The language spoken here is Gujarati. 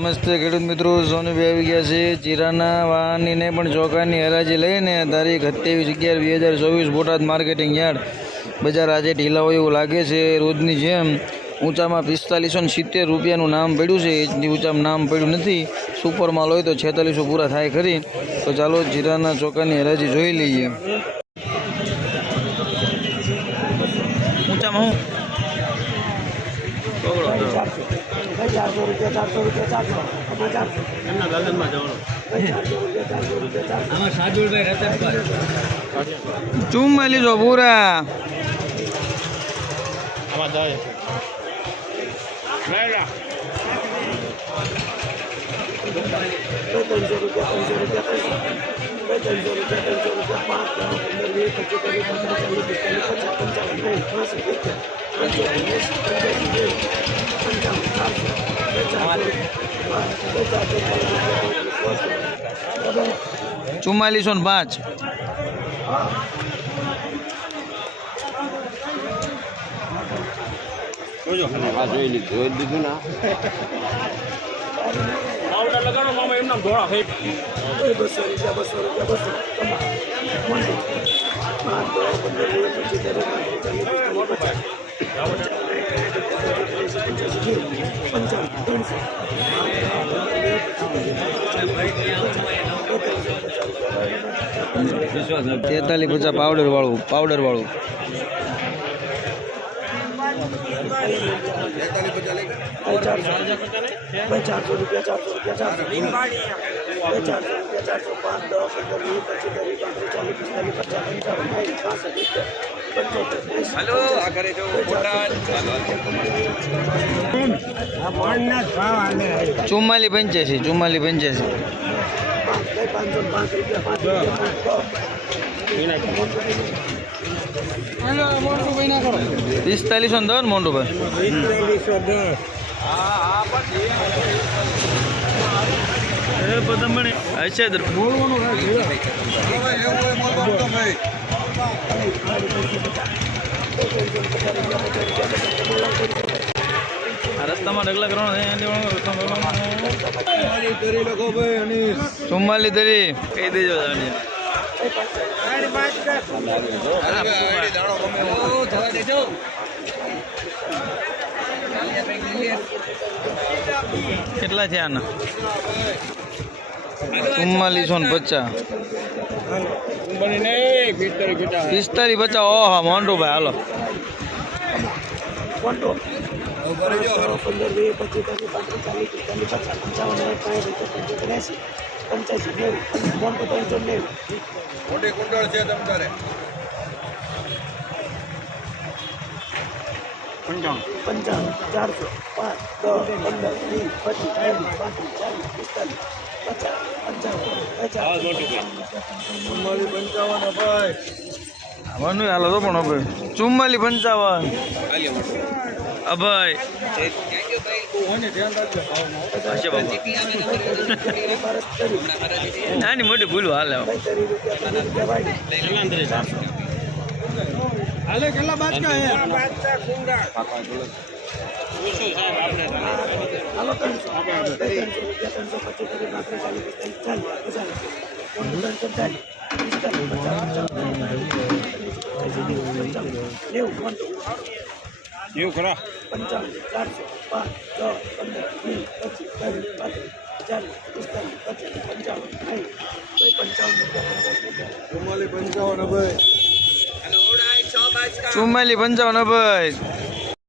નમસ્તે ખેડૂત મિત્રો સોનુભાઈ આવી ગયા છે. જીરાના વાહનીને પણ ચોખાની હરાજી લઈને તારીખ સત્યાવીસ અગિયાર બે હજાર ચોવીસ બોટાદ માર્કેટિંગ યાર્ડ બજાર આજે ઢીલા હોય એવું લાગે છે. રોજની જેમ ઊંચામાં પિસ્તાલીસો ને સિત્તેર રૂપિયાનું નામ પડ્યું છે. એથી ઊંચામાં નામ પડ્યું નથી. સુપર માલ હોય તો છેતાલીસો પૂરા થાય ખરી. તો ચાલો જીરાના ચોખાની હરાજી જોઈ લઈએ. ઊંચામાં હું? ચારસો રૂપિયા ચારસો રૂપિયા ચારસો આમાં ચારસો એમના લગ્નમાં જવાનું ચારસો રૂપિયા ચારસો રૂપિયા ચારસો આમાં સાજુલભાઈ રતનભાઈ ચુમ્માલીસો પૂરા આમાં દસ ત્રણસો રૂપિયા ત્રણસો રૂપિયા ત્રણસો ત્રણસો રૂપિયા ત્રણસો રૂપિયા પાંચ દસ પંદર વીસ પચીસ ત્રીસ પાંત્રીસ ચાલીસ પિસ્તાલીસ પચાસ પંચાવન સાઠ પાંસઠ સિત્તેર પંચોતેર એંસી પંચ્યાસી નેવું પંચાવન ચારસો પચાસ ચુમ્માલીસો ને પાંચ. પાવડર લગાડો મામા એમના ધોળા થઈ બસો રૂપિયા બસો રૂપિયા બસો ચાલીસ પિસ્તાલીસ પચાસ પંચાવન ત્રણસો તેતાલીસ પચાસ પાવડર વાળું પાવડર વાળું ચારસો ભાઈ ચારસો રૂપિયા ચારસો રૂપિયા ચારસો ભાઈ ચારસો રૂપિયા ચારસો પાંચ દસ પંદર વીસ પચીસ ત્રીસ પાંત્રીસ ચાલીસ પિસ્તાલીસ પચાસ પંચાવન સાઠ પાસઠ સિત્તેર ચુમ્માલી પંચ્યાસી ચુમ્માલી પંચ્યાસી. પાંચ રૂપિયા પાંચ રૂપિયા રૂપિયા પિસ્તાલીસો ને દો ને મોટું ભાઈ હશે દર આ રસ્તામાં ઢગલા કરવાનો ચુમ્માલી તરી કહી દેજો જાણીએ. કેટલા થયા આના? ચુમ્માલીસો ને પચાસ. પિસ્તાલીસ પચાસ. ઓહો ભાઈ, હાલો. પંદર વીસ પચીસ પચીસ પાંત્રીસ ચાલીસ પંચાવન સાઠ પંચોતેર એંસી પંચ્યાસી નેવું મોટું ત્રણસો નેવું મોટી કુંડળ છે તમ તારે. પંચાવન ચારસો પાંચ દસ પંદર વીસ પચીસ ત્રીસ પાંત્રીસ ચાલીસ પિસ્તાલીસ પચાસ પંચાવન. પચાસ ચુમ્માલી પંચાવન ભાઈ. આવવાનું હાલો તો પણ હવે ચુમ્માલી પંચાવન અભય નાની મોટી ભૂલું હાલે. હાલે કેટલા બાજકા હે? હાલો ત્રણસો ત્રણસો રૂપિયા એવું ખરા? પંચાવન ચારસો પાંચ દસ પંદર વીસ પચીસ ત્રીસ પાંત્રીસ ચાલીસ પિસ્તાલીસ પચાસ પંચાવન પંચાવન ચુમ્માલી પંચાવન ભાઈ ચુમ્માલી પંચાવન અભય